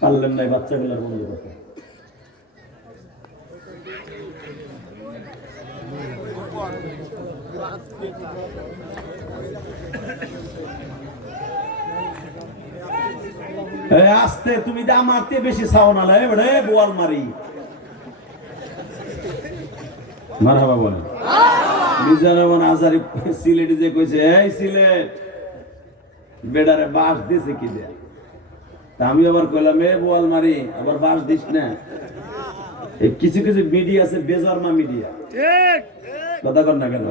পারলেন নাই বাচ্চাগুলার বন্ধু করতে। আস্তে, তুমি তো আমার চেয়ে বেশি চাও না রে বোয়াল মারি। মারহাবা বলেন। মিজানুর রহমান আজারি সিলেটে যে কইছে, এই সিলেট বেডারে বাস দিছে কি দেয়া? তা আমি আবার কইলাম, এ বোয়াল মারি আবার বাস দিস না। এই কিছু কিছু মিডিয়া আছে বেজন্মা মিডিয়া, কথা কর না কেন?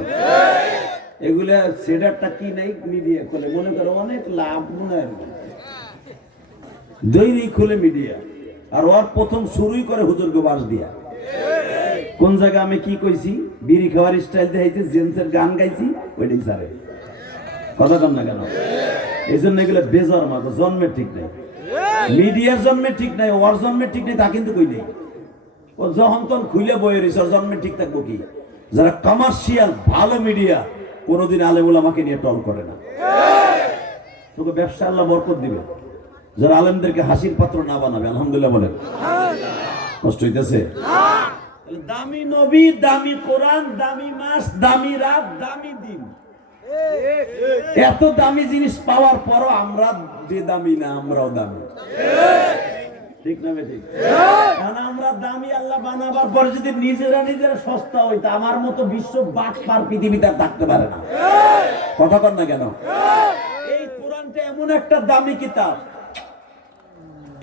এগুলা সেটারটা কি নাই মিডিয়া খুলে, মনে করো অনেক লাভ মনে হয় দৈনিক খুলে মিডিয়া, আর ওর প্রথম শুরুই করে হুজুরকে বাস দিয়া। কোন জায়গা আমি কি কইছি, বিড়ি খাওয়ার স্টাইল দেখাইছি, জেন্সের গান গাইছি, ওইটাই সারে। কথা কর না কেন? এই জন্য এগুলো বেজন্মা, জন্মের ঠিক নাই, মিডিয়ার জন্মের ঠিক নাই, ওর জন্মের ঠিক নাই তা কিন্তু কই নেই। ও যখন তখন খুলে বয়ে রয়েছে, ওর জন্মের ঠিক থাকবো কি? যারা কমার্শিয়াল ভালো মিডিয়া কোনোদিন আলেমুল আমাকে নিয়ে টল করে না। তোকে ব্যবসা আল্লাহ বরকত দিবে, যারা আলেমদেরকে হাসির পাত্র না বানাবে। আলহামদুলিল্লাহ বলেন। কষ্ট হইতেছে? দামি নবী, দামি কোরআন, দামি মাস, দামি রাত, দামি দিন, এত দামি জিনিস পাওয়ার পরও আমরা বেদামি না, আমরাও দামি। ঠিক না ঠিক? কারণ আমরা দামি আল্লাহ বানাবার পর যদি নিজেরা সস্তা হইতো, আমার মতো বিশ্ব বাটপার পৃথিবীতে থাকতে পারে না। কথা কর না কেন? এই কোরআনটা এমন একটা দামি কিতাব,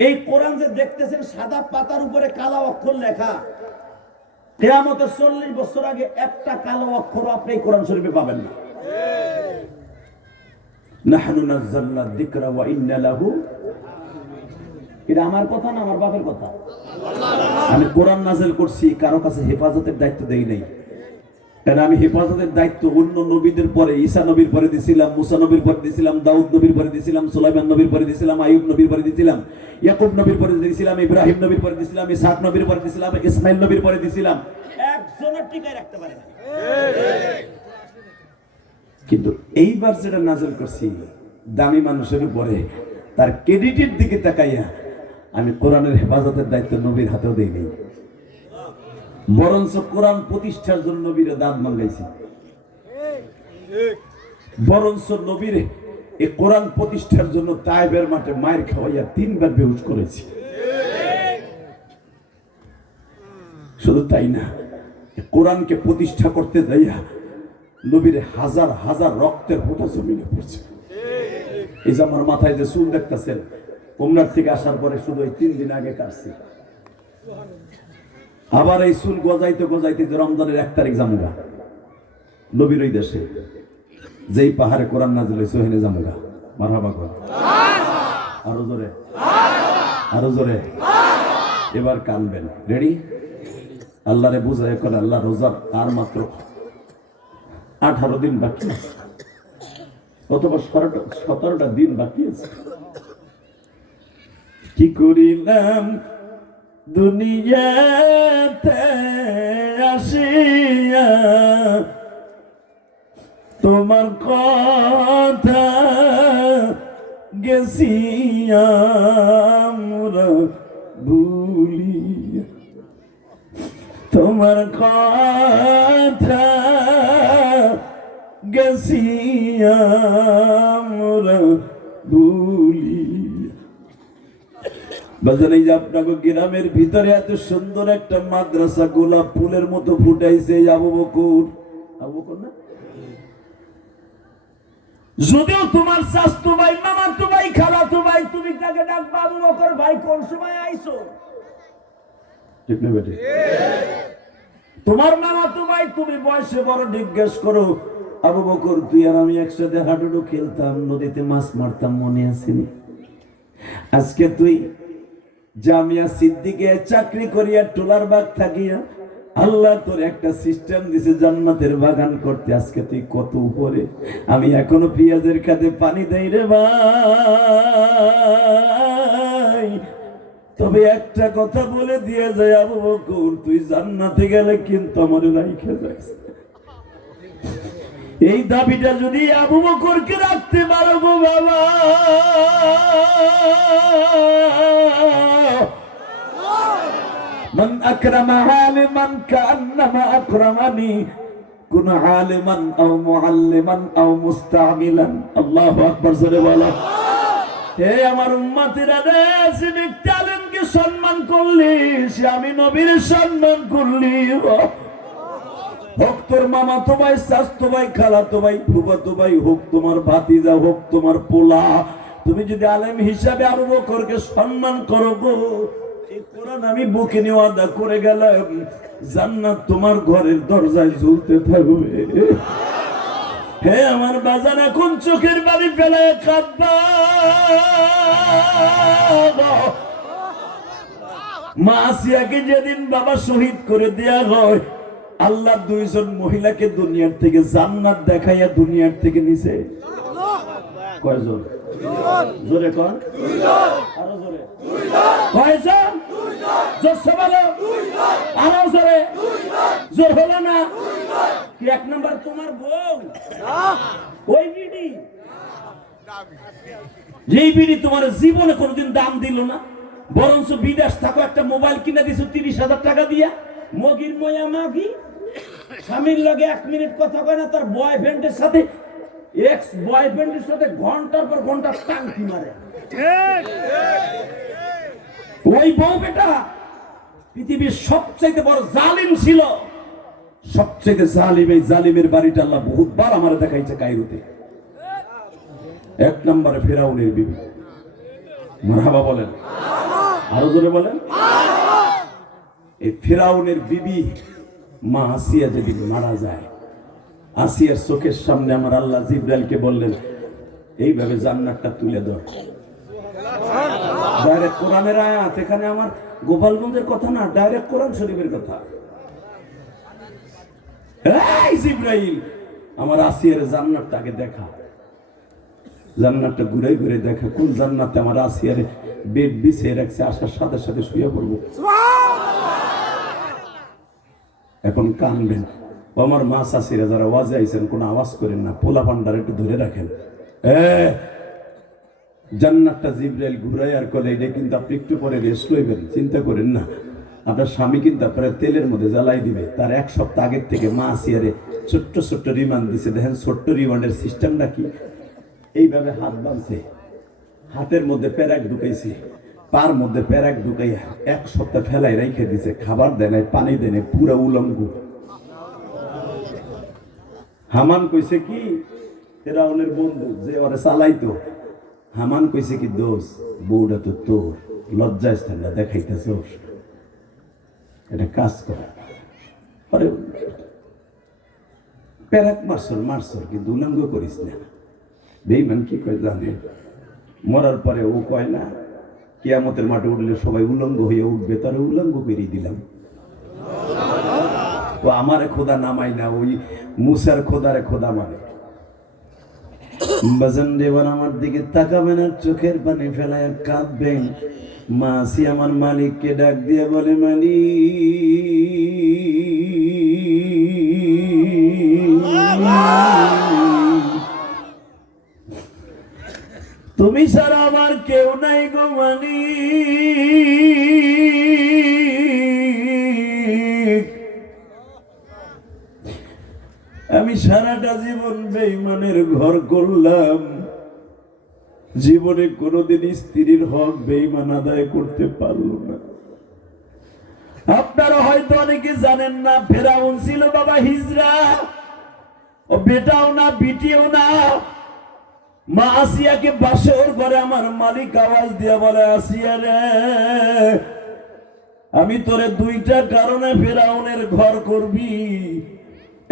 এই কোরআন যে দেখতেছেন সাদা পাতার উপরে কালো অক্ষর লেখা, কিয়ামতের 40 বছর আগে একটা কালো অক্ষর আপনি এই কোরআন শরীফে পাবেন না। নাহনু নাযালনা যিকরা ওয়া ইন্না লাহু, এটা আমার কথা না, আমার বাপের কথা। আমি কোরআন নাযিল করছি, কারো কাছে হেফাজতের দায়িত্ব দেই নাই। কারণ আমি হেফাজতের দায়িত্ব অন্য নবীদের পরে, ঈসা নবীর পরে দিছিলাম, মুসা নবীর পরে দিছিলাম, দাউদ নবীর পরে দিছিলাম, সুলাইমান নবীর পরে দিছিলাম, আইয়ুব নবীর পরে দিছিলাম, ইয়াকুব নবীর পরে দিছিলাম, ইব্রাহিম নবীর পরে দিছিলাম, ইসহাক নবীর পরে দিছিলাম, ইসমাইল নবীর পরে দিছিলাম। একজনের টিকায় রাখতে পারে না। কিন্তু এইবার যেটা নাযিল করছি দামি মানুষের উপরে, তার ক্রেডিটের দিকে তাকাইয়া আমি কোরআনের হেফাজতের দায়িত্ব নবীর হাতেও দেই নাই, বরঞ্চ কোরআন প্রতিষ্ঠার জন্য নবীর দাঁত ভাঙাইছি, বরঞ্চ নবীর এই কোরআন প্রতিষ্ঠার জন্য তায়েবের মাঠে মায়ের খাওয়াইয়া 3 বার বেহুশ করেছি। শুধু তাই না, কোরআনকে প্রতিষ্ঠা করতে যাইয়া নবীর হাজার হাজার রক্তের ফোঁটা জমিনে পড়ছে। এই যে আমার মাথায় যে চুল দেখতেছেন, উমরার থেকে আসার পরে শুধু এই 3 দিন আগে কাটছি, আবার এই চুল গজাইতে গজাইতে যে রমজানের 1 তারিখ জামুগা, নবীর ওই দেশে যেই পাহাড়ে কোরআন নাযিল হইছে ওখানে জামুগা। মারহাবা কর, আরো জোরে, আরো জোরে। এবার কানবেন, রেডি? আল্লাহরে বুঝায় করে, আল্লাহ রোজার আর মাত্র 18 দিন বাকি, অথবা 17টা দিন বাকি আছে। কি করিলাম দুনিয়াতে আসিয়া, তোমার কথা গেছি আমরা ভুলিয়া, তোমার কথা গেছি আমরা ভুলিয়া। বাজারে যে আপনাকে গ্রামের ভিতরে এত সুন্দর একটা মাদ্রাসা গোলাপ ফুলের মতো ফুটাইছে আবু বকর, আবু বকর না? যদিও তোমার চাচতো ভাই, মামাতো ভাই, খালাতো ভাই, তুমি তাকে ডাকবা আবু বকর ভাই, কোন সময় আইছো? ঠিক না বেটি? তোমার মামাতো ভাই, তুমি বয়সে বড়, জিজ্ঞেস করো আবু বকর তুই আর আমি একসাথে হাডুডু খেলতাম, নদীতে মাছ মারতাম, মনে আসেনি? আজকে তুই জামিয়া সিদ্দিকে চাকরি করিয়া টোলার বাগ থাকিয়া আল্লাহ তোর একটা সিস্টেম দিছে জান্নাতের বাগান করতে, আজকে তুই কত উপরে। আমি এখনো পেঁয়াজের খাতে পানি দেই রে ভাই, তবে একটা কথা বলে দিয়ে যায় আবু বকর, তুই জান্নাতে গেলে কিন্তু আমার রাইখা যাইস। এই দাবিটা যদি আবু বকরকে রাখতে পারবো বাবা, আকরামা আলিমান কান্নামা আকরামানি কুন আলিমান আও মুআল্লিমান আও মুস্তামিলান। আল্লাহু আকবার, জোরে বলো। হে আমার উম্মতেরা রে, যিনি আলেমকে সম্মান করলি সে আমি নবীর সম্মান করলি। হোক তোর মামাতো ভাই, চাচতো ভাই, খালাতো ভাই, ফুফাতো ভাই, হোক তোমার ভাতিজা, হোক তোমার পোলা, তুমি যদি আলেম হিসাবে আবু বকরকে সম্মান করো গো, এই কোরআন আমি বুকে নিয়ে ওয়াদা করে গেলাম, জান্নাত তোমার ঘরের দরজায় ঝুলতে থাকবে। হে আমার বাজার, এখন চোখের বাড়ি ফেলে কাঁদবা। মা আসিয়াকে যেদিন বাবা শহীদ করে দেয়া হয়, আল্লাহ দুইজন মহিলাকে দুনিয়ার থেকে জান্নাত দেখাইয়া দুনিয়ার থেকে নিছে। কয়জন? জোরে কন, আরো জোরে। কয়জন? জোরসে বলো, আরো জোরে। জোর হলো না? কি এক নাম্বার তোমার বউ? ওই বিড়ি, যেই বিড়ি তোমার জীবনে কোনোদিন দাম দিল না, বরঞ্চ বিদেশ থাকো একটা মোবাইল কিনে দিছো 30,000 টাকা দিয়া। মগির ময়া মাগি, স্বামীর লগে 1 মিনিট কথা কয় না, তার বয়ফ্রেন্ডের সাথে, এক্স বয়ফ্রেন্ডের সাথে ঘন্টার পর ঘন্টা টাঙ্কি মারে। ওই বউ বেটা পৃথিবীর সবচাইতে বড় জালিম ছিল। সবচাইতে জালিম, এই জালিমের বাড়িটা আল্লাহ বহুতবার আমার দেখাইছে কায়রোতে। 1 নম্বরে ফিরাউনের বিবি। মারহাবা বলেন, আরো জোরে বলেন। এই ফিরাউনের বিবি মা আসিয়া যেদিন মারা যায়, আসিয়ার চোখের সামনে আমার আল্লাহ জিবরাইলকে বললেন, এইভাবে জান্নাতটা তুলে দাও। ডাইরেক্ট কোরআনের আয়াত, এখানে আমার গোপালগঞ্জের কথা না, ডাইরেক্ট কোরআন শরীফের কথা। এই জিবরাইল, আমার আসিয়ার জান্নাতটা আগে দেখা। জান্নাতটা ঘুরে ঘুরে দেখা, কোন জান্নাতে আমার আসিয়ার বেড বিছিয়ে রাখছে, আসার সাথে সাথে শুয়ে পড়বো। এখন কানবেন, আমার মা চাষিরা যারা ওয়াজে আইছেন কোনো আওয়াজ করেন না, পোলা পান্ডার একটু ধরে রাখেন। জান্নাতটা জিবরাইল ঘুরাই আর কলে, এটা কিন্তু আপনি একটু পরে রেস্ট লইবেন, চিন্তা করেন না। আপনার স্বামী কিন্তু আপনার তেলের মধ্যে জ্বালাই দিবে। তার 1 সপ্তাহ আগের থেকে মা আসিয়ারে ছোট্ট ছোট্ট রিমান্ড দিছে। দেখেন ছোট্ট রিমান্ডের সিস্টেমটা কি, এইভাবে হাত বাঁধছে, হাতের মধ্যে প্যারাক ঢুকাইছে, পার মধ্যে প্যারাক ঢুকাইয়া 1 সপ্তাহ ফেলাই রেখে দিছে। খাবার দেয় নাই, পানি দেয় নাই, পুরা উলঙ্গ। হামান কইছে কি, ফিরাউনের বন্ধু যে ওরে চালাইতো, হামান কইছে কি, দোষ বউটা তো তোর, লজ্জায় স্থানটা দেখাইতেছ, এটা কাজ কর। আরে প্যারাক মারছর কিন্তু উলঙ্গ করিস না। বেঈমান কি কয় জানে, মরার পরে ও কয় না কিয়ামতের মাঠে উঠলে সবাই উলঙ্গ হয়ে উঠবে, তারে উলঙ্গ করে দিলাম। ও আমারে খোদা নামাই না, ওই মুসার খোদারে খোদা মানে। বাজান দেবার আমার দিকে তাকাবেন আর চোখের পানি ফেলায় কাঁদবেন। মাসি আমার মালিককে ডাক দিয়ে বলে, মালিক তুমি ছাড়া আমার কেউ নাই গো মালিক। আমি সারাটা জীবন বেঈমানের ঘর করলাম, জীবনে কোনোদিন স্ত্রীর হক বেঈমান আদায় করতে পারলো না। আপনারা হয়তো অনেকে জানেন না, ফেরাউন ছিল বাবা হিজরা, ও বেটাও না বিটিও না। মা আসিয়াকে বাসর ঘরে আমার মালিক আওয়াজ দিয়ে বলে, আসিয়া রে, আমি তোরে 2টা কারণে ফেরাউনের ঘর করবি।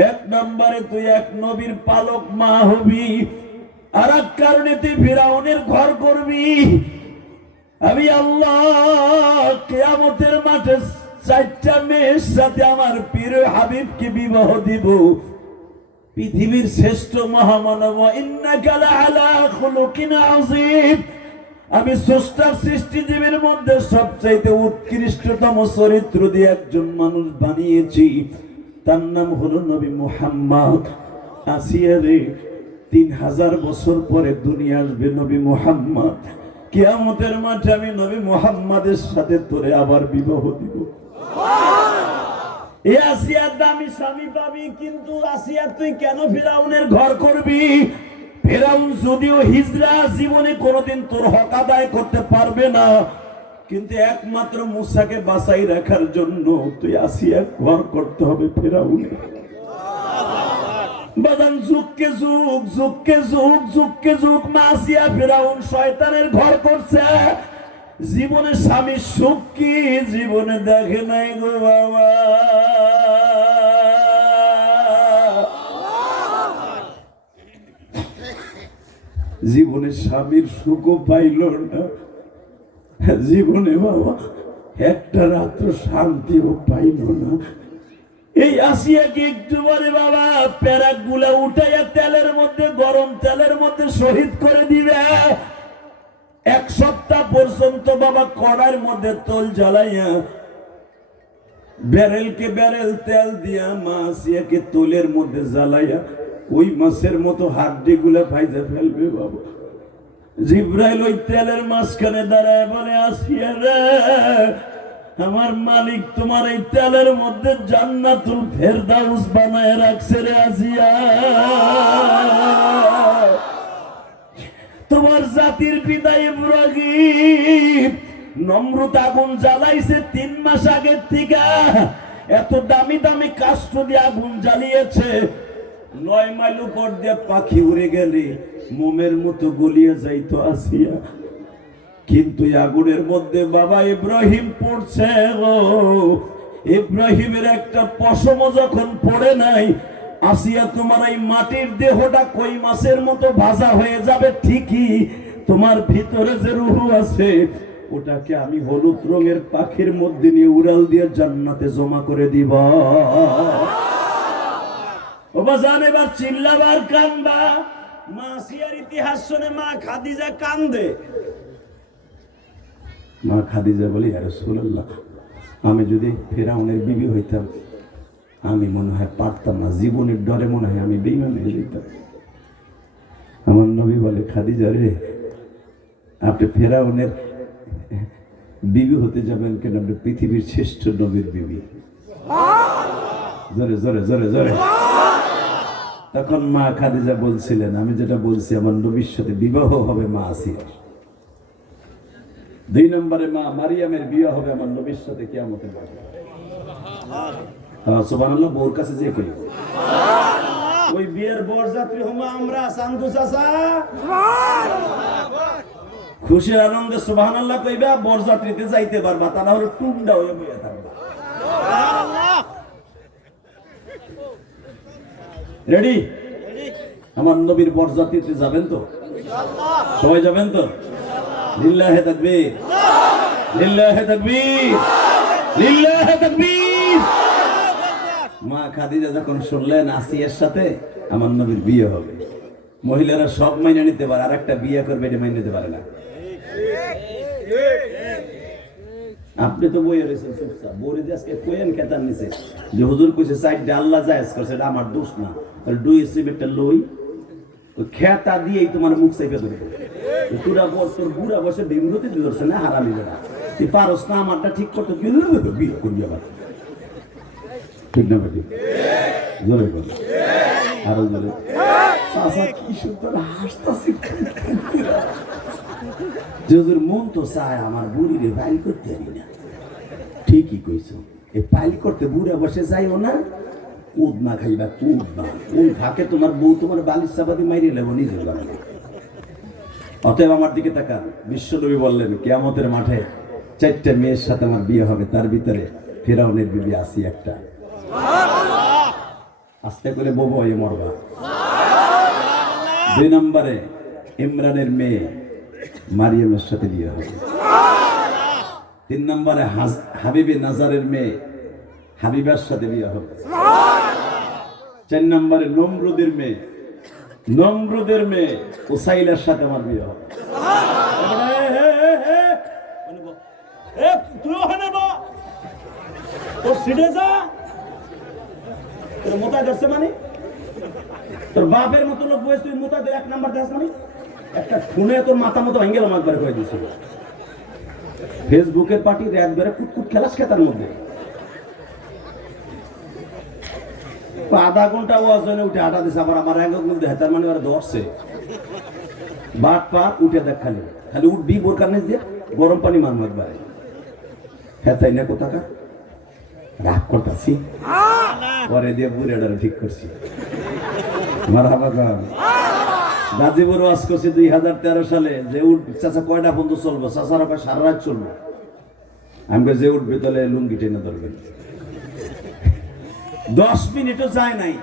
1 নম্বরে তুই 1 নবীর পালক মা হবি, আর 1 কারণে তুই ফেরাউনের ঘর করবি। আমি আল্লাহ কিয়ামতের মাঠে 4টা মেয়ের সাথে আমার প্রিয় হাবিবকে বিবাহ দিব। পৃথিবীর শ্রেষ্ঠ মহামানব, ইন্নাকা লাআলা খুলুকিন আযীম। আমি স্রষ্টার সৃষ্টিজীবের মধ্যে সবচাইতে উৎকৃষ্টতম চরিত্র দিয়ে একজন মানুষ বানিয়েছি, তার নাম হলো নবী মুহাম্মদ। আসিয়া রে, 3000 বছর পরে দুনিয়া আসবে নবী মুহাম্মদ। কিয়ামতের মাঠে আমি নবী মুহাম্মাদের সাথে তোরে আবার বিবাহ দিব। এ আসিয়ার দামি স্বামী পাবি, কিন্তু আসিয়া তুই কেন ফিরাউনের ঘর করবি? ফিরাউন যদিও হিজরা জীবনে কোনোদিন তোর হক আদায় করতে পারবে না, কিন্তু একমাত্র মুসাকে বাঁচাই রাখার জন্য তুই আসিয়া ঘর করতে হবে ফিরাউনের। বাদান যুগকে যুগ, যুগকে যুগ, যুগকে যুগ মাসিয়া ফিরাউন শয়তানের ঘর করছে। জীবনে স্বামীর সুখ কি জীবনে দেখে নাই গো বাবা। জীবনে স্বামীর সুখও পাইল না, জীবনে বাবা একটা রাত্র শান্তিও পাইল না। এই আসিয়াকে একটু পরে বাবা প্যারাক গুলা উঠাইয়া তেলের মধ্যে, গরম তেলের মধ্যে শহীদ করে দিবে। এক সপ্তাহ পর্যন্ত বাবা কড়ার মধ্যে তোল জ্বালাইয়া ব্যারেলকে ব্যারেল তেল দিয়া মা আসিয়াকে তোলের মধ্যে জ্বালাইয়া ওই মাছের মতো হাড্ডি গুলা ভাইজা ফেলবে বাবা। জিব্রাইল ওই তেলের মাঝখানে দাঁড়ায় বলে, আসিয়া রে, আমার মালিক তোমার এই তেলের মধ্যে জান্নাতুল ফেরদাউস বানায় রাখছে রে আসিয়া। তোমার জাতির পিতা ইব্রাহিম নমরুদ আগুন জ্বালাইছে 3 মাস আগের থেকে, এত দামি দামি কাষ্ঠ দিয়ে আগুন জ্বালিয়েছে, 9 মাইল উপর দিয়ে পাখি উড়ে গেলে মোমের মতো গলিয়ে যাইতো আসিয়া। কিন্তু আগুনের মধ্যে বাবা ইব্রাহিম পড়ছে গো, ইব্রাহিমের একটা পশম যখন পড়ে নাই, আসিয়া তোমার এই মাটির দেহটা কই মাছের মতো ভাজা হয়ে যাবে ঠিকই, তোমার ভিতরে যে রূহ আছে ওটাকে আমি হলুদ রঙের পাখির মধ্যে নিয়ে উড়াল দিয়ে জান্নাতে জমা করে দিব। ও বাজান এবার চিল্লাবার কান্দা। মা আসিয়ার ইতিহাস শুনে মা খাদিজা কান্দে। মা খাদিজা বলি, ইয়া রাসূলুল্লাহ, আমি যদি ফিরাউনের বিবি হইতাম আমি মনে হয় পারতাম না, জীবনের ডরে মনে হয় আমি বেঈমান হয়ে যেতাম। আমার নবী বলে, খাদিজা রে, আপনি ফিরাউনের বিবি হতে যাবেন কেন? আপনি পৃথিবীর শ্রেষ্ঠ নবীর বিবি। জোরে জোরে জোরে জোরে। তখন মা খাদিজা বলছিলেন, আমি যেটা বলছি আমার নবীর সাথে বিবাহ হবে মা আসিয়ার। 2 নম্বরে মা মারিয়ামের বিয়ে হবে আমার নবীর সাথে কিয়ামতের মাঠে। সুবহানাল্লাহ। বউর কাছে যে কই ওই বিয়ের বরযাত্রী হবো আমরা, সান্দু চাচা খুশির আনন্দে সুবহানাল্লাহ কইবা, বরযাত্রীতে যাইতে পারবা, তা না হলে টুন্ডা হয়ে বইয়া থাকবা। রেডি? আমার নবীর বরযাত্রীতে যাবেন তো? সবাই যাবেন তো? লিল্লাহে তাকবীর, লিল্লাহে তাকবীর, লিল্লাহে তাকবীর। মা খাদিজা যখন শুনলেন আসিয়ার সাথে আমার নবীর বিয়ে হবে, মহিলারা সব মাইনে নিতে পারে, আর একটা বিয়ে করবে এটা মাইনে নিতে পারে না। আপনি তো বইয়ে রয়েছেন চুপচাপ, বউরে যে আজকে কোয়েন খেতার নিচে যে হুজুর কইছে সাইডে আল্লাহ জায়েজ করছে, এটা আমার দোষ না, দুই সিমেন্টটা লই খেতা দিয়েই তোমার মুখ চাইপে ধরবে। তোরা বর তোর বুড়া বসে বিমরতি ধরছে না, হারামি বেড়া, তুই পারস না আমারটা ঠিক করতে, বিয়ে করবি আবার, ঠিক না বেটি? জোরে বল, আরো জোরে। কি সুন্দর হাসতাছি। যজুর মন তো চায় আমার বুড়িরে বাইল করতে পারি না। ঠিকই কইছো, এই পাইল করতে বুড়া বসে যাইও না, কুদ না খাইবা, কুদ না। ওই ফাঁকে তোমার বউ তোমার বালিশ চাপাতি মাইরে লেবো নিজের বাড়ি। অতএব আমার দিকে তাকান। বিশ্বনবী বললেন কিয়ামতের মাঠে 4টা মেয়ের সাথে আমার বিয়ে হবে, তার ভিতরে ফিরাউনের বিবি আসিয়া একটা। আস্তে করে বউ হয়ে মরবা। 2 নম্বরে ইমরানের মেয়ে মারিয়ামের সাথে বিয়ে হবে। 3 নম্বরে হাবিবে নাজারের মেয়ে হাবিবার সাথে বিয়ে হবে। 4 নম্বরে নমরুদের মেয়ে উসাইলার সাথে আমার বিয়ে হবে। তোর বাপের মতো লোক বয়স, তুই মোতা 1 নাম্বার দেখ মানে একটা ফোনে তোর মাথা মতো ভেঙে গেল, মাতবার করে দিয়েছিল। ফেসবুকের পার্টি রাত ধরে কুটকুট খেলাস খেতার মধ্যে আধা ঘন্টা ওয়াজনে উঠে আটা দিছে, আবার আমার আঙ্গুল দেয়, তার মানে ওরা ধরছে বাট পা উঠে দেখ, খালি খালি উঠবি বোর কারণে দিয়ে গরম পানি মারমো একবারে। হ্যাঁ তাই না, কোথাকা রাগ করতেছি, পরে দিয়ে বুড়াটারে ঠিক করছি। মারহাবা গান গাজীপুর ওয়াজ করছি 2013 সালে, যে উঠ চাচা কয়টা বন্ধু চলবো, চাচার ওকে সারা রাত চলবো। আমি যে উঠবে তাহলে লুঙ্গি টেনে ধরবেন। 10 মিনিটও যায় নাই,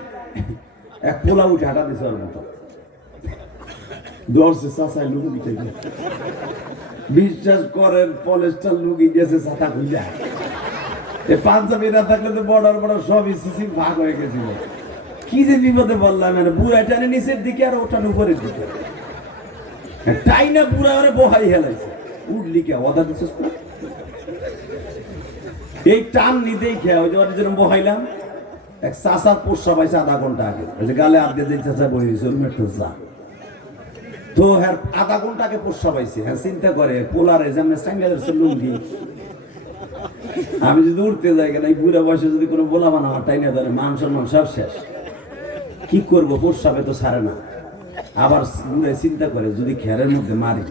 এক পোলা উঠে হাঁটা দিছে ওর মতো ধরছে চাচাই লুঙ্গি টেনে। বিশ্বাস করেন পলেস্টার লুঙ্গি গেছে ছাতা খুঁজা। এই পাঞ্জাবি না থাকলে তো বর্ডার বর্ডার সব ইসিসি ভাগ হয়ে গেছিল। কি যে বিপদে বললাম, মানে বুড়া টানে নিচের দিকে আর ওটান উপরের দিকে, তাই না বুড়া ওরে বহাই হেলাইছে। উঠলি কে অদা দিছিস না, এই টান নিতেই খেয়া ওই যেরকম বহাইলাম। এক চাষার পোষা পাইছে আধা ঘন্টা আগে, ওই যে গালে আধ দিয়ে চাষা বহিয়েছে যা তো হ্যাঁ আধা ঘন্টা আগে পোষা পাইছে। হ্যাঁ চিন্তা করে পোলারে যেমন স্যাঙ্গেলের লুঙ্গি, আমি যদি উঠতে যাই কেন এই বুড়া বয়সে যদি কোনো বলা বানা আমার টাইনা ধরে, মান সম্মান সব শেষ। কি করবো, পোষাবে তো ছাড়ে না। আবার বুড়ে চিন্তা করে যদি খেরের মধ্যে মারি,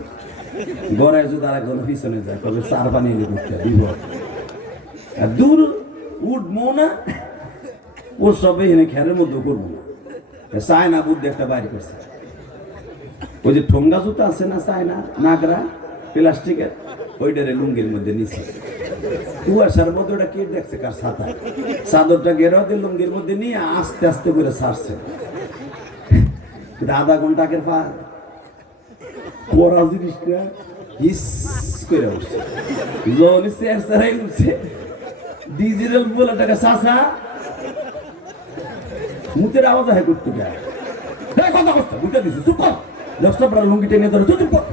গড়ায় যদি আরেকজন পিছনে যায় তবে চার পানি এনে উঠতে বিপদ। আর দূর উঠবো না, পোষাবে এনে খেরের মধ্যে করবো না। চায় না বুদ্ধি একটা বাইর করছে, ওই যে ঠোঙ্গা জুতা আছে না চায় না নাগরা প্লাস্টিকের, ওইটারে লুঙ্গির মধ্যে নিচে কুয়াশার মধ্যে ওটা কে দেখছে কার ছাতা, চাদরটা গেরাও দিয়ে লুঙ্গির মধ্যে নিয়ে আস্তে আস্তে করে ছাড়ছে। আধা ঘন্টা আগের পা পড়া জিনিসটা হিস করে উঠছে, জনি চেয়ার চেয়ারাই উঠছে। ডিজিটাল বলে টাকা চাষা মুতের আওয়াজ হয় করতে যায়, কথা কথা বুঝতে দিচ্ছে, চুপ কর, 10টা পড়া লুঙ্গি টেনে ধরে চুপ কর।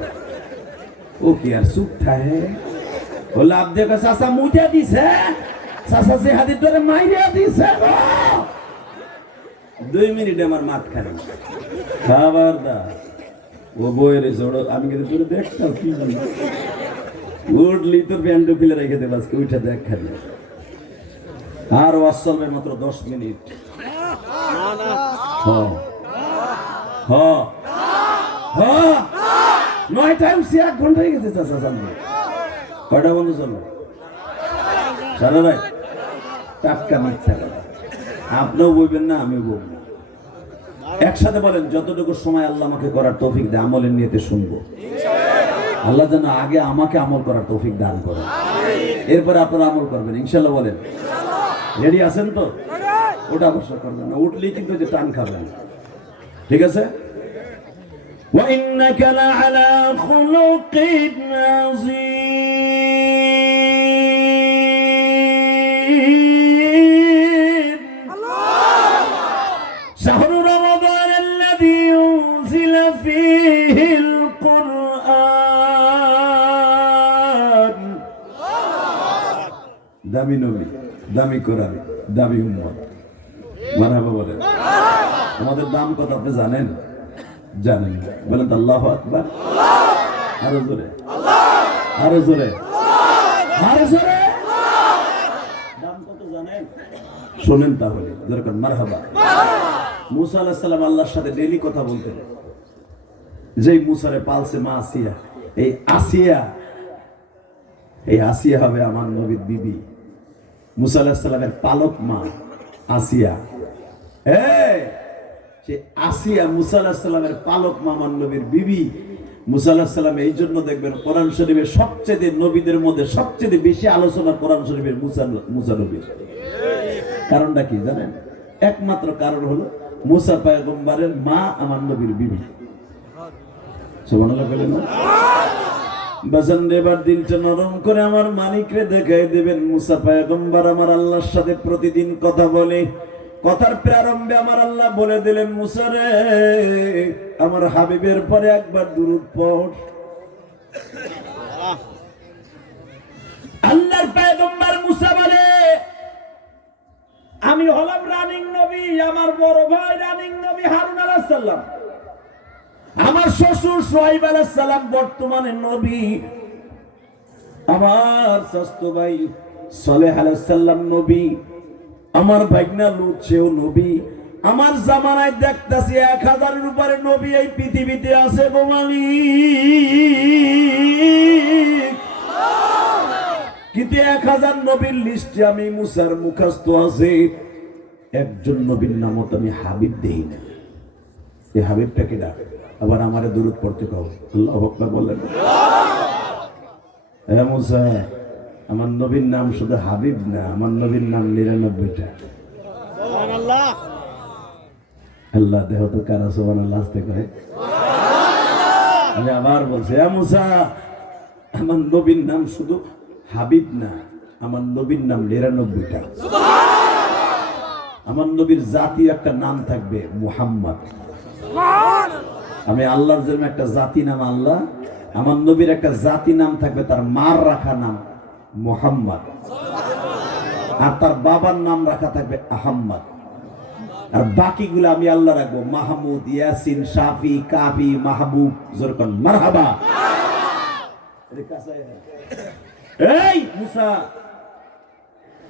ও কি আর চুপ থাকে, ও লাভ দেখে চাষা মুটে দিছে, চাষা সে হাতির ধরে মাইরিয়া দিছে। 2 মিনিট আমার মাঠ খালি খবরদার। ও বইয়ের ওড়ো আমি কিন্তু তোর দেখতাম কি উঠলি তোর প্যান্টু ফেলে রেখে দেব আজকে, উঠে দেখ খালি। আর ওয়াজ চলবে মাত্র 10 মিনিট। হ্যাঁ 9 টাইম 1 ঘন্টা হয়ে গেছে চাচা চলবে। কয়টা বন্ধু চলবে সারা রাত? টাটকা মিথ্যা কথা, আপনিও বলবেন না আমিও বলবো। একসাথে বলেন, যতটুকু সময় আল্লাহ আমাকে করার তৌফিক দেয় আমলের নিয়তে শুনবো। আল্লাহ যেন আগে আমাকে আমল করার তৌফিক দান করে, এরপরে আপনারা আমল করবেন ইনশাল্লাহ। বলেন রেডি আছেন তো? ওটা অবশ্য করবেন না, উঠলেই কিন্তু যে টান খাবেন, ঠিক আছে? وَإِنَّكَ لَعَلَى خُلُقٍ عَظِيمٍ شهر رمضان الذي أنزل فيه القرآن দামি নবী, দামি কোরআন, দামি উম্মত। মারহাবা বলেন। আমাদের দাম কত আপনি জানেন? জানেন? বলেন তো আল্লাহু আকবার। আরো জোরে, আরো জোরে, আরো জোরে। দাম কত জানেন? শোনেন তাহলে দরকার। মারহাবা। মুসা আলাইহিস সালাম আল্লাহর সাথে ডেইলি কথা বলতেন। যেই মুসারে পালছে মা আসিয়া, এই আসিয়া হবে আমার নবীর বিবি। মুসা আলাইহিস সালামের পালক মা আসিয়া, সে আসিয়া মুসা আলাইহিস সালামের পালক মা আমার নবীর বিবি। মুসা আলাইহিস সালাম এই জন্য দেখবেন কোরআন শরীফের সবচেয়ে নবীদের মধ্যে সবচেয়ে বেশি আলোচনা কোরআন শরীফের মুসা নবীর। কারণটা কি জানেন? একমাত্র কারণ হলো মুসা পয়গম্বরের মা আমার নবীর বিবি। সুবহানাল্লাহ বলেন না? বাজান এবার দিনটা নরম করে আমার মালিকরে দেখাই দেবেন। মুসা পয়গম্বর আমার আল্লাহর সাথে প্রতিদিন কথা বলে। কথার প্রারম্ভে আমার আল্লাহ বলে দিলেন, মুসা রে আমার হাবিবের পরে একবার দুরূদ পড়। আল্লাহর পয়গম্বর মুসা বলে, আমি হলাম রানিং নবী, আমার বড় ভাই রানিং নবী হারুন আলাইহিস সালাম, আমার শ্বশুর সোহাইব আলাইহিস সালাম বর্তমানে নবী, আমার চাচতো ভাই সালেহ আলাইহিস সালাম নবী, আমার ভাগনা লূত সেও নবী, আমার জামানায় দেখতেছি 1000-এর উপরে নবী এই পৃথিবীতে আছে গো মালিক। কিন্তু 1000 নবীর লিস্টে আমি মুসার মুখস্থ আছে, একজন নবীর নামও তো আমি হাবিব দেই না। এই হাবিবটাকে ডাক, আবার আমারে দরুদ পড়তে কও। আল্লাহু আকবার বললেন। হে মুসা, আমার নবীর নাম শুধু হাবিব না, আমার নবীর নাম 99টা। সুবহানাল্লাহ। আল্লাহ দেহ তো কারা সুবহানাল্লাহ আসতে কয়। আমি আবার বলছি, হে মুসা, আমার নবীর নাম শুধু হাবিব না, আমার নবীর নাম 99টা। আমার নবীর জাতীয় একটা নাম থাকবে মুহাম্মদ। আমি আল্লাহর জন্য একটা জাতি নাম আল্লাহ, আমার নবীর একটা জাতি নাম থাকবে, তার মার রাখা নাম মুহাম্মদ, আর তার বাবার নাম রাখা থাকবে আহম্মদ। আর বাকিগুলো আমি আল্লাহ রাখবো মাহমুদ, ইয়াসিন, শাফি, কাবি, মাহবুব, জরকন মারহাবা। এই মুসা,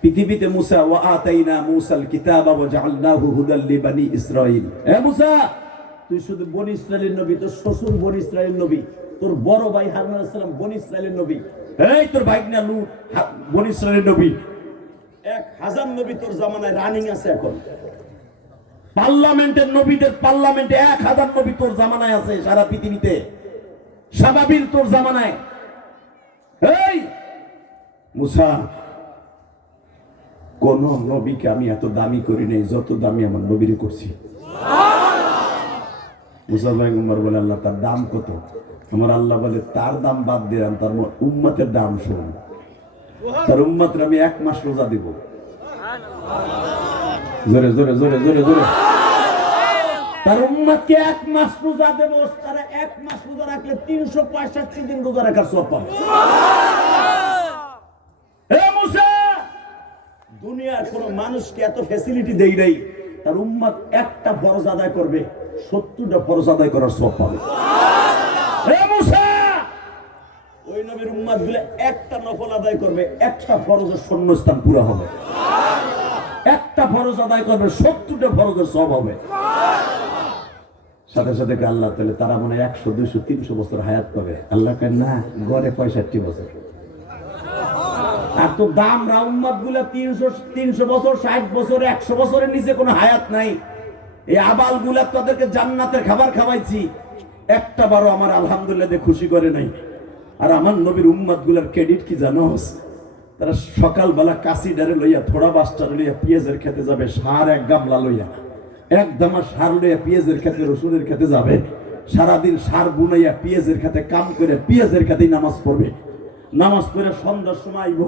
পৃথিবীতে মুসা ওয়া আতাইনা মুসাল কিতাবা ওয়া জাআলনাহু হুদাল লিবানি ইসরাঈল। হে মুসা, তুই শুধু বনি ইসরাইলের নবী, তোর শ্বশুর বনি ইসরাইলের নবী, তোর বড় ভাই হারুন আলাইহিস সালাম বনি ইসরাইলের নবী, এই তোর ভাইগনা লূত বনি ইসরাইলের নবী। 1000 নবী তোর জামানায় রানিং আছে এখন। পার্লামেন্টের নবীদের পার্লামেন্টে 1000 নবী তোর জামানায় আছে সারা পৃথিবীতে। সাবাবিল তোর জামানায়। এই মুসা, কোন নবীকে আমি এত দামি করি নাই যত দামি আমার নবীরে করছি। মুসা পয়গম্বর বলে, আল্লাহ তার দাম কত? আমার আল্লাহ বলে, তার দাম বাদ দিলাম, তার উম্মতের দাম শোন। তার উম্মতের আমি 1 মাস রোজা দিব। জোরে জোরে জোরে জোরে জোরে। তার উম্মতকে 1 মাস রোজা দেব। তারা 1 মাস রোজা রাখলে 365 দিন রোজা রাখার সওয়াব পাবে। হে মুসা, দুনিয়ার কোন মানুষকে এত ফ্যাসিলিটি দেই নাই, তার উম্মত একটা ফরজ আদায় করবে 70টা ফরজ আদায় করার সওয়াব পাবে। হে মুসা, ওই নবীর উম্মত গুলো একটা নফল আদায় করবে, একটা ফরজের শূন্যস্থান পুরো হবে। একটা ফরজ আদায় করবে 70টা ফরজের সওয়াব হবে। সাথে সাথে আল্লাহ তাহলে তারা মনে 100, 200, 300 বছর হায়াত পাবে। আল্লাহ কেন না, গড়ে 65 বছর। আর তো দামরা উম্মত গুলা 300 বছর, 60 বছর, 100 বছরের নিচে কোনো হায়াত নাই। এই আবাল গুলা তাদেরকে জান্নাতের খাবার খাওয়াইছি, একটা বারো আমার আলহামদুলিল্লাহ দিয়ে খুশি করে নাই। আর আমার নবীর উম্মত গুলার ক্রেডিট কি জানোস? তারা সকালবেলা কাশি ডারে লইয়া, থোড়া বাসটারে লইয়া পেঁয়াজের খেতে যাবে, সার 1 গামলা লইয়া, 1 দামা সার লইয়া পেঁয়াজের খেতে, রসুনের খেতে যাবে। সারাদিন সার বুনাইয়া পেঁয়াজের খেতে কাম করে পেঁয়াজের খেতেই নামাজ পড়বে। নামাজ পড়ে সন্ধ্যার সময় আইব,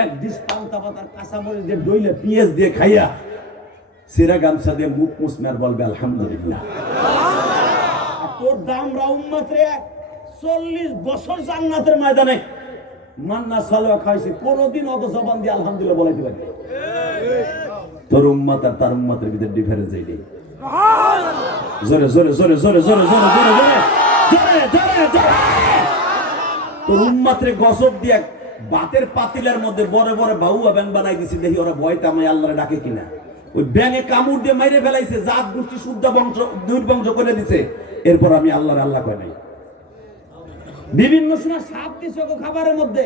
1 ডিশ পান্তা পাতার কাঁচামরিচ দিয়ে ডইলে পেঁয়াজ দিয়ে খাইয়া সিরা গামছা দিয়ে মুখ মুসমার বলবে আলহামদুলিল্লাহ। তোর দামরা উম্মত রে 40 বছর জান্নাতের ময়দানে মান্না সালোয়া খাইছে, কোনদিন অত জবান দিয়ে আলহামদুলিল্লাহ বলাইতে পারে। তোর উম্মত আর তার উম্মতের ভিতরে ডিফারেন্স এই নেই। জোরে জোরে জোরে জোরে জোরে জোরে জোরে জোরে জোরে জোরে। তোর উম্মত রে গজব দিয়া বাতের পাতিলের মধ্যে বড় বড় বাউয়া ব্যাং বানাই দিছি, দেখি ওরা ভয়তে আমি আল্লাহরে ডাকে কিনা। ওই ব্যাঙে কামড় দিয়ে মাইরে ফেলাইছে, জাত গোষ্ঠী শুদ্ধ বংশ দুর্বংশ করে দিছে। এরপর আমি আল্লাহর আল্লাহ কয় নাই। বিভিন্ন সময় সাপ দিছি ওকে খাবারের মধ্যে,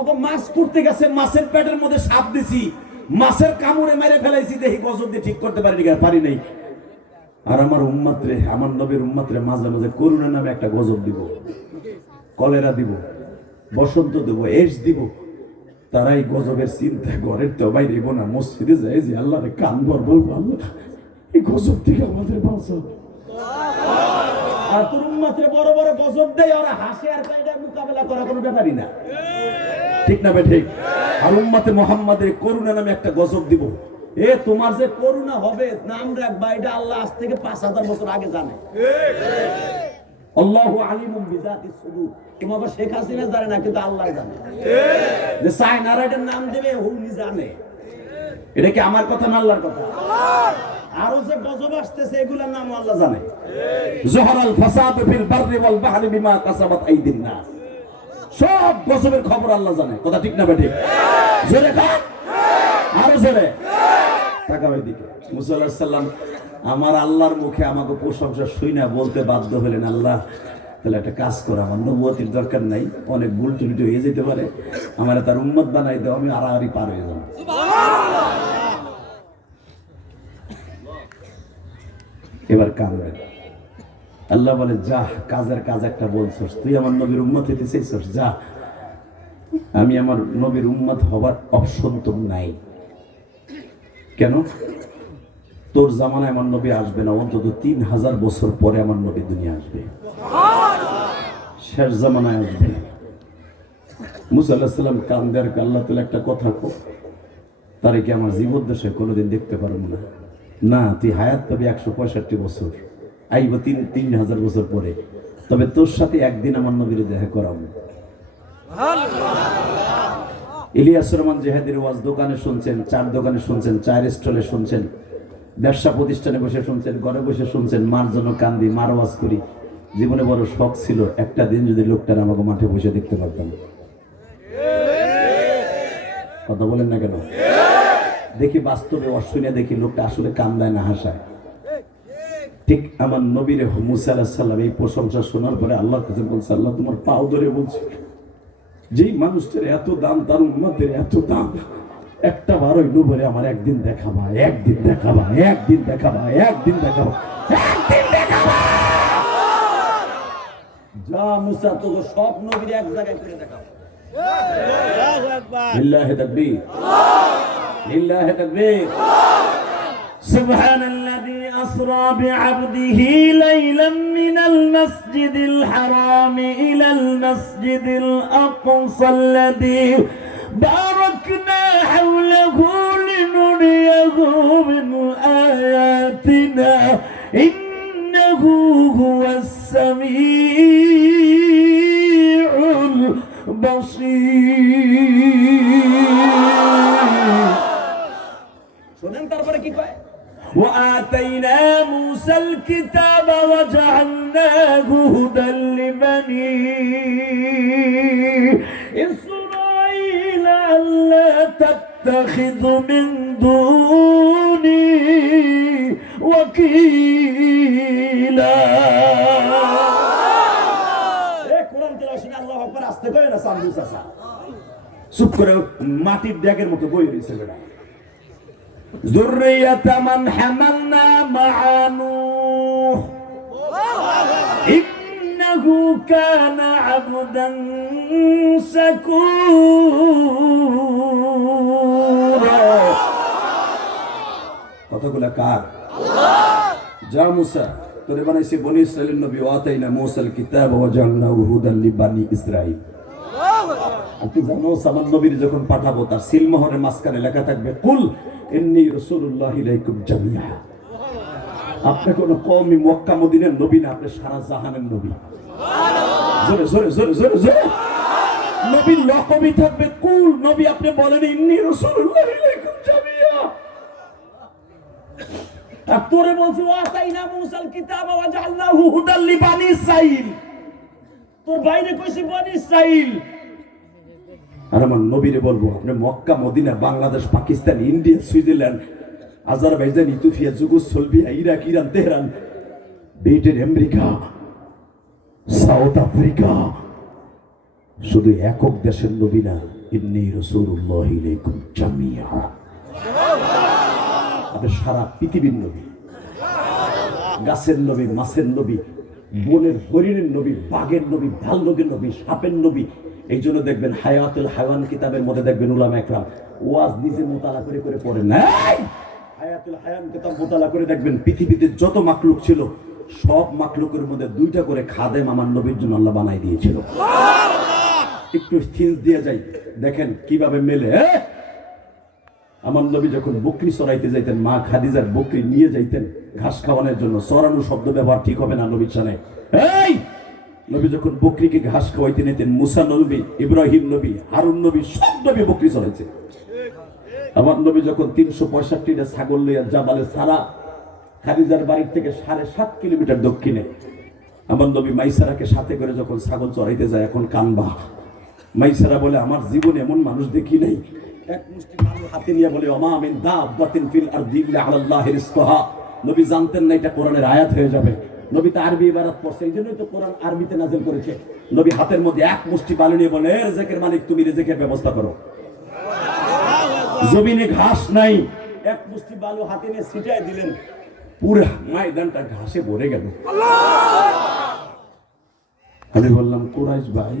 ওকে মাছ করতে গেছে, মাছের পেটের মধ্যে সাপ দিছি, মাছের কামড়ে মেরে ফেলাইছি, দেখি গজব দিয়ে ঠিক করতে পারি নাই। আর আমার উম্মত রে, আমার নবীর উম্মত রে মাঝে মাঝে করুণা নামে একটা গজব দিব, কলেরা দিব, বসন্ত দেব, এস দিব। তারাই গজবের চিন্তা ঘরের তো বাইরে দেব না, মসজিদে যায় যে আল্লাহ রে কান ভর বলবো, আল্লাহ এই গজব থেকে আমাদের বাঁচাও। আর তোর উম্মত রে বড় বড় গজব দেয়, ওরা হাসে আর এটা মোকাবেলা করা কোনো ব্যাপারই না, ঠিক না ভাই? ঠিক। আর উম্মতে মুহাম্মাদের করুণা নামে একটা গজব দিব। এ তোমার যে করুণা হবে নাম রাখবা, এটা আল্লাহ আজ থেকে 5000 বছর আগে জানে। আল্লাহু আলিমুম বিযাতিস সুদূর। তোমাকে শেখ হাসিনা জানে না, কিন্তু আল্লাহ জানে। যে চায়নারা এটার নাম দেবে উনি জানে। এটা কি আমার কথা না আল্লাহর কথা? আরো যে গজব আসতেছে এগুলোর নাম আল্লাহ জানে। জহরাল ফাসাদু ফিল বাররি ওয়াল বাহরি বিমা কাসাবাত আইদিন নাস। সব গজবের খবর আল্লাহ জানে, কথা ঠিক না বেঠিক? জোরে কর, আরো জোরে। তাকাও এদিকে। মুসা আলাইহিস সালাম আমার আল্লাহর মুখে আমাকে প্রশংসা শুইনা বলতে বাধ্য হলেন, আল্লাহ তাহলে একটা কাজ করো, আমার নবুয়তির দরকার নাই, অনেক ভুল টুলটি হয়ে যেতে পারে, আমার তার উম্মত বানাই দাও, আমি আড়াআড়ি পার হয়ে যাবো। এবার কাঁদবেন। আল্লাহ বলে, যা, কাজের কাজ একটা বলছস, তুই আমার নবীর উম্মত হইতে চাইছস, যা, আমি আমার নবীর উম্মত হবার অপশন তো নাই। কেন? তোর জামানায় আমার নবী আসবে না, অন্তত 3000 বছর পরে আমার নবী দুনিয়া আসবে, শেষ জামানায় আসবে না। মুসা আলাইহিস সালাম কান্দার, আল্লাহ তাআলা একটা কথা কো, তারে কি আমার জীবদ্দশায় কোনোদিন দেখতে পারবো না? না, তুই হায়াত পাবি 165 বছর, আইব 3000 বছর পরে, তবে তোর সাথে একদিন আমার নবীর দেখা করাবো। ইলিয়াস রহমান জেহাদির ওয়াজ দোকানে শুনছেন, চার দোকানে শুনছেন, চায়ের স্টলে শুনছেন, ব্যবসা প্রতিষ্ঠানে বসে শুনছেন, ঘরে বসে শুনছেন, মার জন্য কান্দি, মার ওয়াজ করি। জীবনে বড় শখ ছিল একটা দিন যদি লোকটার আমাকে মাঠে বসে দেখতে পারতাম। কথা বলেন না কেন? দেখি বাস্তবে অশুনে দেখি লোকটা আসলে কান্দায় না হাসায়। ঠিক আমার নবীর মুসা আলাইহিস সালাম এই প্রশংসা শোনার পরে আল্লাহর কাছে বলছে, আল্লাহ তোমার পাও ধরে বলছি, যেই মানুষটার এত দাম, তার উম্মতের এত দাম, একটা বার হইল বলে আমার একদিন দেখাবা, একদিন দেখাবা, একদিন দেখাবা, একদিন দেখাবা, একদিন দেখাবা। যা মুসা, তো সব নবীর এক জায়গায় করে দেখাবো। আল্লাহু আকবার, লিল্লাহি তাকবীর, লিল্লাহি তাকবীর। সুবহানাল্লাযী আসরা বি'আবদিহি লাইলাম মিনাল মাসজিদিল হারাম ইলাল মাসজিদিল আকসাল্লাযী বারাকনা হাওলাহু লিনুরিয়াহু মিন আয়াতিনা ইন্নাহু হুয়াস সামিউল বাসীর। শুনেন তারপরে কি কয়, وآتينا موسى الكتاب وجعلناه هدى لبني إسرائيل ألا تتخذوا من دوني وكيلا। কোরআন তেলাওয়াত শুনে আল্লাহু আকবার আসতে কয় না, সামনে চাচা চুপ করে মাটির ড্যাগের মতো বই রইছে বেটা। ذرية من حملنا مع نوح إنه كان عبدا شكورا। কতগুলা কার? যা মুসা, তোরে বানাইছে বনি ইসরাইলের নবী, ওয়াতাইনা মুসাল কিতাব ওয়া জাআলনাহু হুদাল লিবানি ইসরাইল। আপনি জানো আমার নবীর যখন পাঠাবো তার সিলমোহরের মাঝখানে লেখা থাকবে, কুল ইন্নী রাসূলুল্লাহি ইলাইকুম জামিআ। আপনি কোন কওমি মক্কা মদিনার নবী না, আপনি সারা জাহানের নবী। জোরে জোরে জোরে জোরে জোরে নবীর লকবই থাকবে কুল। নবী আপনি বলেন ইন্নী রাসূলুল্লাহি ইলাইকুম জামিআ। আর তোরে বলছি ওয়াতাইনা মুসাল কিতাব ওয়া জাআলনাহু হুদাল লিবানি ইসরাইল। তোর বাইরে কইছি বনি ইসরাইল। আর আমার নবীরে বলবো, আপনি Mecca Medina, Bangladesh, Pakistan, India, Switzerland, Azerbaijan, Ethiopia, Yugoslavia, Iraq, Iran, Tehran, Britain, America, South Africa, শুধু একক দেশের নবী না, ইন্নী রাসূলুল্লাহি ইলাইকুম জামিআ। আপনি সারা পৃথিবীর নবী, গাছের নবী, মাছের নবী, বনের হরিণের নবী, বাঘের নবী, ভাল্লুকের নবী, সাপের নবী। এই জন্য দেখবেন হায়াতুল হায়াওয়ান কিতাবের মধ্যে দেখবেন উলামা একরাম ওয়াজ নিজে মোতালা করে করে পড়েন। হায়াতুল হায়াওয়ান কিতাব মোতালা করে দেখবেন পৃথিবীতে যত মাখলুক ছিল সব মাখলুকের মধ্যে দুইটা করে খাদেম আমার নবীর জন্য আল্লাহ বানাই দিয়েছিল। একটু থিন্স দিয়ে যাই, দেখেন কিভাবে মেলে। আমার নবী যখন বকরি চড়াইতে যাইতেন, মা খাদিজার বকরি নিয়ে যাইতেন ঘাস খাওয়ানোর জন্য। চড়ানো শব্দ ব্যবহার ঠিক হবে না নবীর সামনে। এই নবী যখন বকরিকে ঘাস খাওয়াইতে নিতেন, মুসা নবী, ইব্রাহিম নবী, হারুন নবী, সব নবী বকরি চড়াইছে। আমার নবী যখন 365টা ছাগল লইয়া জাবালে সারা, খাদিজার বাড়ির থেকে 7.5 কিলোমিটার দক্ষিণে, আমার নবী মাইসারাকে সাথে করে যখন ছাগল চড়াইতে যায়, এখন কানবা। মাইসারা বলে, আমার জীবনে এমন মানুষ দেখি নাই, এক মুষ্টি বালু হাতে নিয়ে বলে ওমা মিন দাব্বাতিন ফিল আরদি ইল্লা আলাল্লাহি রিজকুহা। নবী জানতেন না এটা কোরআনের আয়াত হয়ে যাবে। নবী তো আরবি ইবারত পড়ছে, এই জন্যই তো কোরআন আরবিতে নাযিল করেছে। নবী হাতের মধ্যে এক মুষ্টি বালু নিয়ে বলে, এ রিজকের মালিক তুমি রিজকের ব্যবস্থা করো। জমিনে ঘাস নাই, এক মুষ্টি বালু হাতে নিয়ে ছিটায় দিলেন, পুরো ময়দানটা ঘাসে ভরে গেল। আমি বললাম কুরাইশ ভাই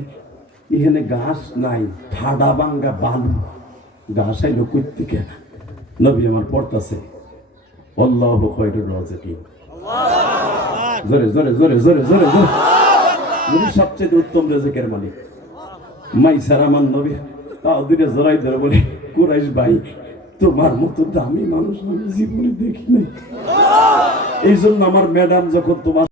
এখানে ঘাস নাই, ঠাডা ভাঙ্গা বালু, ঘাস আইলো কই থেকে? নবী আমার পড়তাছে আল্লাহু খায়রুর রাযিকিন। জোরে জোরে জোরে জোরে জোরে জোরে, নবী সবচেয়ে উত্তম রিজকের মালিক। মাইসার আমার নবী তাও দুইটা জড়াই ধরে বলে, কুরাইশ ভাই তোমার মতো দামি মানুষ আমি জীবনে দেখি নাই। এই জন্য আমার ম্যাডাম যখন তোমার